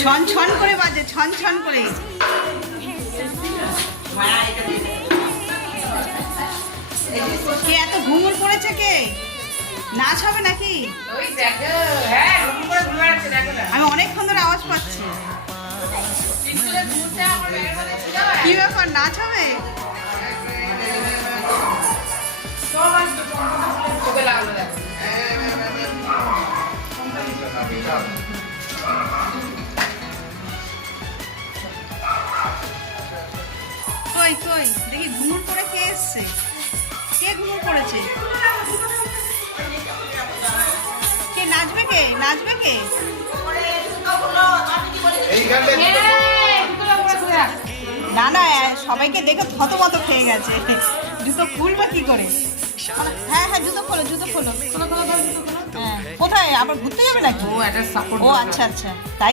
ছন ছন করে বাজে, ছন ছন করে। কে এত ঘুমুর পড়েছে? কে নাচ হবে নাকি? আমি অনেকক্ষণ ধরে আওয়াজ পাচ্ছি। কি ব্যাপার, নাচ হবে? কই কই দেখি ঘুমুর পড়ে কে এসছে? কে ঘুমুর পড়েছে? কে নাচবে? কে নাচবে? কে না না, সবাইকে দেখে থতমত খেয়ে গেছে। জুতো খুলবে কি করে? হ্যাঁ হ্যাঁ, জুতো খোলো, জুতো খোলো। হ্যাঁ, কোথায় আবার ঘুরতে যাবে নাকি? ও আচ্ছা আচ্ছা, তাই।